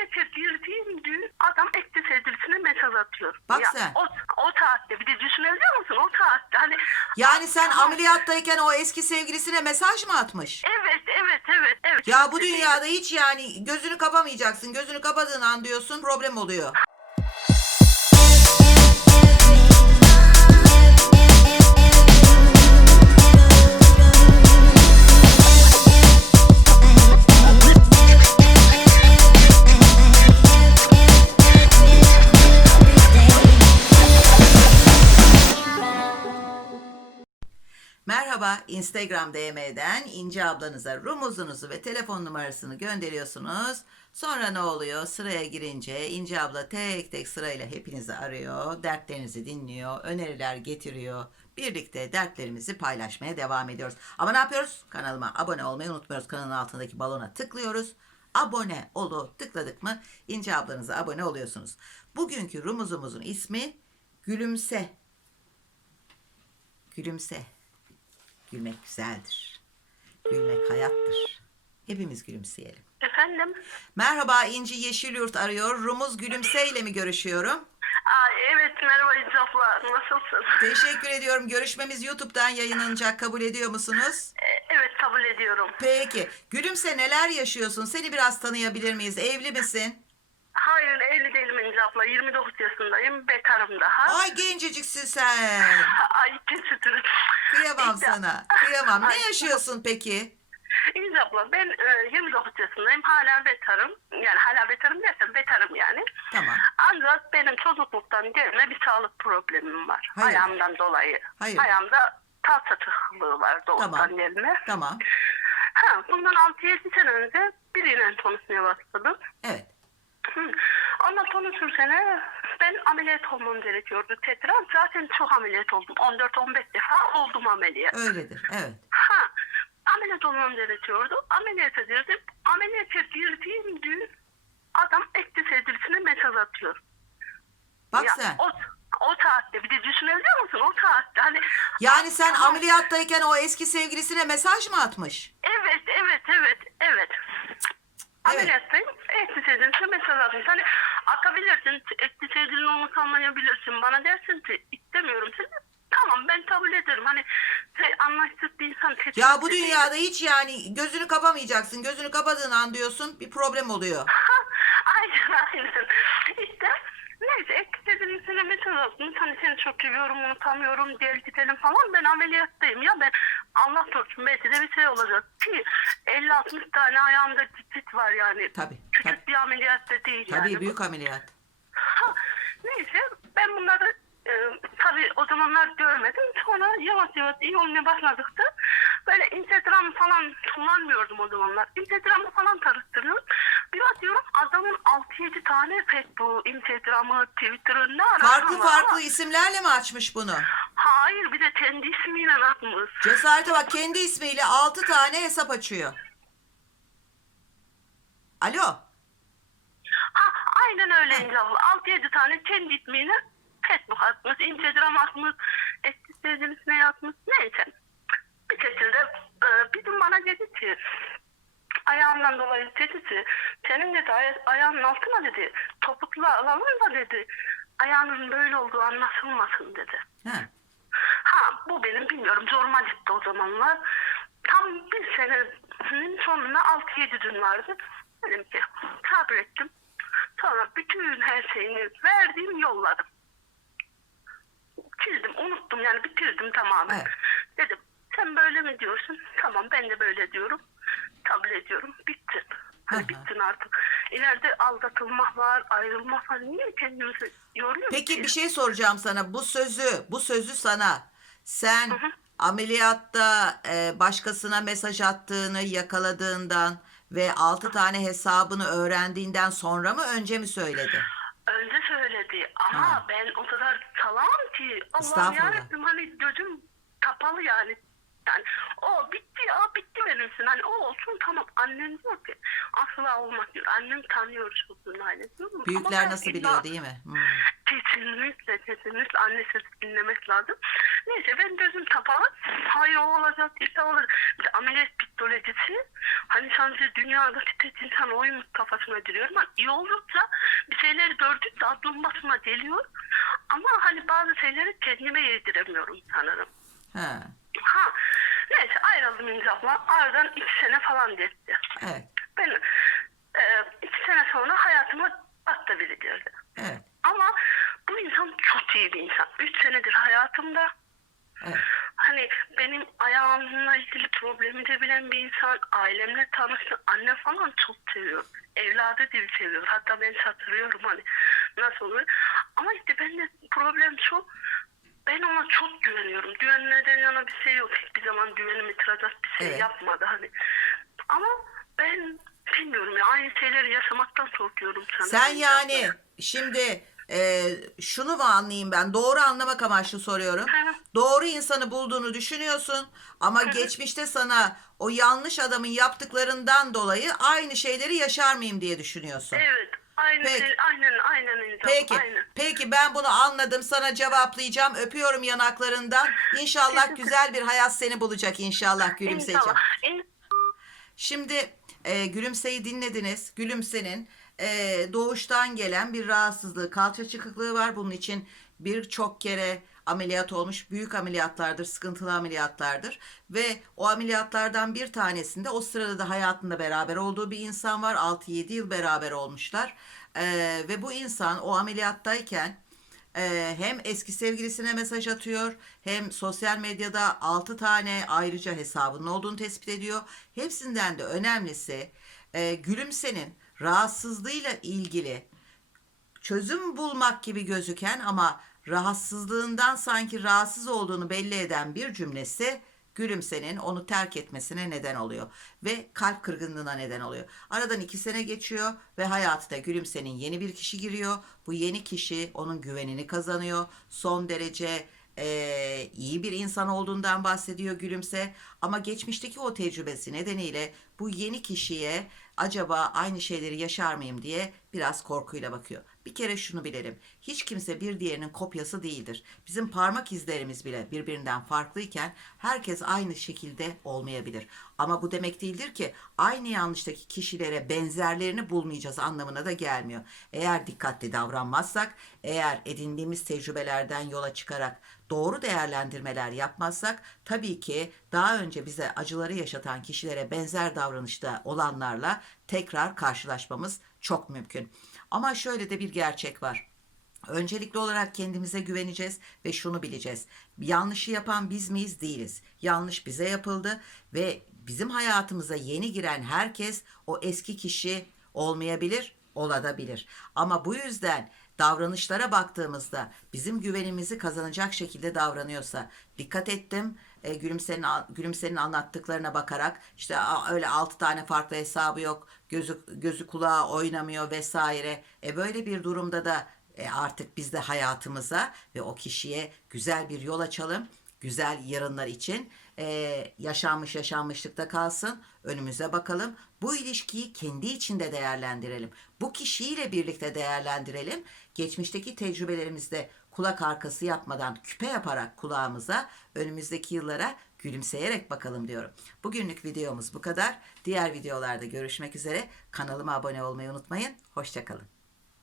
ameliyata girdiğim gün adam ekli sevgilisine mesaj atıyor. Bak Ya, sen. O, o saatte bir de düşünebiliyor musun? O saatte hani Yani sen ameliyattayken o eski sevgilisine mesaj mı atmış? evet evet evet evet. Ya bu dünyada hiç yani gözünü kapamayacaksın. Gözünü kapadığın an diyorsun problem oluyor. Merhaba Instagram DM'den İnce ablanıza rumuzunuzu ve telefon numarasını gönderiyorsunuz. Sonra ne oluyor? Sıraya girince İnce abla tek tek sırayla hepinizi arıyor. Dertlerinizi dinliyor. Öneriler getiriyor. Birlikte dertlerimizi paylaşmaya devam ediyoruz. Ama ne yapıyoruz? Kanalıma abone olmayı unutmuyoruz. Kanalın altındaki balona tıklıyoruz. Abone olu tıkladık mı İnce ablanıza abone oluyorsunuz. Bugünkü rumuzumuzun ismi Gülümse. Gülümse. Gülmek güzeldir. Gülmek hayattır. Hepimiz gülümseyelim. Efendim? Merhaba İnci Yeşilyurt arıyor. Rumuz Gülümse ile mi görüşüyorum? Aa, evet merhaba İnce abla nasılsın? Teşekkür ediyorum. Görüşmemiz YouTube'dan yayınlanacak. Kabul ediyor musunuz? Ee, evet kabul ediyorum. Peki. Gülümse neler yaşıyorsun? Seni biraz tanıyabilir miyiz? Evli misin? Hayır evli değilim İnce abla 29 yaşındayım bekarım daha. Ay genceciksin sen. Ay kesinlikle. Kıyamam İşte- sana. Kıyamam. Ne yaşıyorsun peki? İnce abla ben e, 29 yaşındayım hala bekarım. Yani hala bekarım dersen bekarım yani. Tamam. Ancak benim çocukluktan gelme bir sağlık problemim var. Hayır. Ayağımdan dolayı. Hayır. Ayağımda tahta tıklığı var doğuştan Tamam. gelme. Tamam. Ha, bundan 6-7 sene önce biriyle tanışmaya başladım. Evet. Hı. Onunla konuşurken ben ameliyat olmam gerekiyordu tekrar. Zaten çok ameliyat oldum. 14-15 defa oldum ameliyat. Öyledir. Evet. Ha, ameliyat olmam gerekiyordu. Ameliyata girdim. Ameliyata girdiğim gün adam ekli sevgilisine mesaj atıyor. Bak Ya, sen. O, o saatte bir de düşünebiliyor musun? O saatte hani Yani sen ameliyattayken o eski sevgilisine mesaj mı atmış? evet evet evet evet. Ameliyattayım. Ekli sevgilisine mesaj atmış. Hani atabilirsin. Ekli sevgilin olmak anlayabilirsin. Bana dersin ki istemiyorum seni. Tamam ben kabul ederim. Hani şey, anlaştık bir insan. Ya bu değil. dünyada hiç yani gözünü kapamayacaksın. Gözünü kapadığın an diyorsun bir problem oluyor. aynen aynen. İşte neyse ekledim sana mesaj atmış. Hani seni çok seviyorum unutamıyorum gel gidelim falan. Ben ameliyattayım ya ben Allah korusun belki de bir şey olacak ki 50-60 tane ayağımda cicit var yani. Tabii, Küçük tabii. bir ameliyat da değil Tabii yani. büyük ameliyat. Ha, neyse ben bunları e, tabii o zamanlar görmedim. Sonra yavaş yavaş iyi olmaya başladıkça böyle Instagram falan kullanmıyordum o zamanlar. Instagram'ı falan karıştırıyorum. Bir bakıyorum adamın 6-7 tane Facebook, Instagram'ı, Twitter'ı ne ararsan Farklı var farklı ama- isimlerle mi açmış bunu? Hayır bir de kendi ismiyle atmış. Cesarete bak kendi ismiyle 6 tane hesap açıyor. Alo. Aynen öyle abla. 6-7 tane kendi ismiyle Facebook atmış, Instagram atmış, eski sevgilisine yazmış. Neyse. Bir şekilde e, bir gün bana dedi ki ayağımdan dolayı dedi ki senin dedi aya- ayağının altına dedi topuklu alalım da dedi ayağının böyle olduğu anlaşılmasın dedi. Ha. Ha bu benim bilmiyorum zoruma gitti o zamanlar. Tam bir senenin sonuna 6-7 gün vardı. Dedim ki sabrettim. Sonra bütün her şeyini verdim yolladım. Çizdim unuttum yani bitirdim tamamen. Evet. Dedim sen böyle mi diyorsun? Tamam ben de böyle diyorum. Kabul ediyorum. Bittin. Hani bittin artık. İleride aldatılma var, ayrılma var. Niye kendimizi yoruyoruz Peki ki? bir şey soracağım sana. Bu sözü, bu sözü sana sen Hı hı. ameliyatta e, başkasına mesaj attığını yakaladığından ve 6 tane hesabını öğrendiğinden sonra mı önce mi söyledi? Önce söyledi ama Ha. ben o kadar salam ki Allah'ım Estağfurullah. yarabbim hani gözüm kapalı yani. Yani o bitti ya bitti benim için. Hani o olsun tamam annem diyor ki asla olmaz diyor. Annem tanıyor çocuğun ailesini. Ama Büyükler ben nasıl illa- biliyor değil mi? Hmm. Kesinlikle kesinlikle anne dinlemek lazım. Neyse ben gözüm kapalı. Hayır o olacak işte olacak. Bir de ameliyat bitti metodolojisi hani sadece dünyadaki tek insan oymuş kafasına giriyorum. Hani iyi oldukça bir şeyleri gördükçe aklım basma geliyor. Ama hani bazı şeyleri kendime yediremiyorum sanırım. Ha. Ha neyse ayrıldım İncap'la. Aradan iki sene falan geçti. Evet. Ben e, iki sene sonra hayatıma başka biri girdi. Evet. Ama bu insan çok iyi bir insan. Üç senedir hayatımda. Evet. Hani benim ayağımla ilgili bilen bir insan. Ailemle tanıştı. Anne falan çok seviyor. Evladı gibi seviyor. Hatta ben satırıyorum hani nasıl olur. Ama işte bende problem şu. Ben ona çok güveniyorum. Güvenmeden yana bir şey yok. Hiçbir zaman güvenimi kıracak bir şey Evet. yapmadı hani. Ama ben bilmiyorum ya aynı şeyleri yaşamaktan korkuyorum sanırım. Sen yani şimdi e, şunu mu anlayayım ben? Doğru anlamak amaçlı soruyorum. Hı. Doğru insanı bulduğunu düşünüyorsun ama geçmişte sana o yanlış adamın yaptıklarından dolayı aynı şeyleri yaşar mıyım diye düşünüyorsun. Evet. Aynı Peki. şey, aynen aynen İncan, Peki. Aynen. Peki ben bunu anladım. Sana cevaplayacağım. Öpüyorum yanaklarından. İnşallah güzel bir hayat seni bulacak inşallah gülümseyeceğim. İnşallah. İn- Şimdi e, Gülümse'yi dinlediniz. Gülümse'nin e, doğuştan gelen bir rahatsızlığı, kalça çıkıklığı var. Bunun için birçok kere ameliyat olmuş. Büyük ameliyatlardır, sıkıntılı ameliyatlardır. Ve o ameliyatlardan bir tanesinde o sırada da hayatında beraber olduğu bir insan var. 6-7 yıl beraber olmuşlar. E, ve bu insan o ameliyattayken ee, hem eski sevgilisine mesaj atıyor hem sosyal medyada 6 tane ayrıca hesabının olduğunu tespit ediyor. Hepsinden de önemlisi e, Gülümse'nin rahatsızlığıyla ilgili çözüm bulmak gibi gözüken ama rahatsızlığından sanki rahatsız olduğunu belli eden bir cümlesi Gülümse'nin onu terk etmesine neden oluyor ve kalp kırgınlığına neden oluyor. Aradan iki sene geçiyor ve hayatına Gülümse'nin yeni bir kişi giriyor. Bu yeni kişi onun güvenini kazanıyor. Son derece eee, iyi bir insan olduğundan bahsediyor Gülümse. Ama geçmişteki o tecrübesi nedeniyle bu yeni kişiye acaba aynı şeyleri yaşar mıyım diye biraz korkuyla bakıyor. Bir kere şunu bilelim. Hiç kimse bir diğerinin kopyası değildir. Bizim parmak izlerimiz bile birbirinden farklıyken herkes aynı şekilde olmayabilir. Ama bu demek değildir ki aynı yanlıştaki kişilere benzerlerini bulmayacağız anlamına da gelmiyor. Eğer dikkatli davranmazsak, eğer edindiğimiz tecrübelerden yola çıkarak doğru değerlendirmeler yapmazsak tabii ki daha önce bize acıları yaşatan kişilere benzer davranışta olanlarla tekrar karşılaşmamız çok mümkün. Ama şöyle de bir gerçek var. Öncelikli olarak kendimize güveneceğiz ve şunu bileceğiz. Yanlışı yapan biz miyiz? Değiliz. Yanlış bize yapıldı ve bizim hayatımıza yeni giren herkes o eski kişi olmayabilir, olabilir. Ama bu yüzden davranışlara baktığımızda bizim güvenimizi kazanacak şekilde davranıyorsa dikkat ettim. E, gülümsenin gülümsenin anlattıklarına bakarak işte öyle altı tane farklı hesabı yok gözü gözü kulağı oynamıyor vesaire. E böyle bir durumda da e, artık biz de hayatımıza ve o kişiye güzel bir yol açalım. Güzel yarınlar için e, yaşanmış yaşanmışlıkta kalsın önümüze bakalım bu ilişkiyi kendi içinde değerlendirelim bu kişiyle birlikte değerlendirelim geçmişteki tecrübelerimizde kulak arkası yapmadan küpe yaparak kulağımıza önümüzdeki yıllara gülümseyerek bakalım diyorum. Bugünlük videomuz bu kadar. Diğer videolarda görüşmek üzere. Kanalıma abone olmayı unutmayın. Hoşçakalın.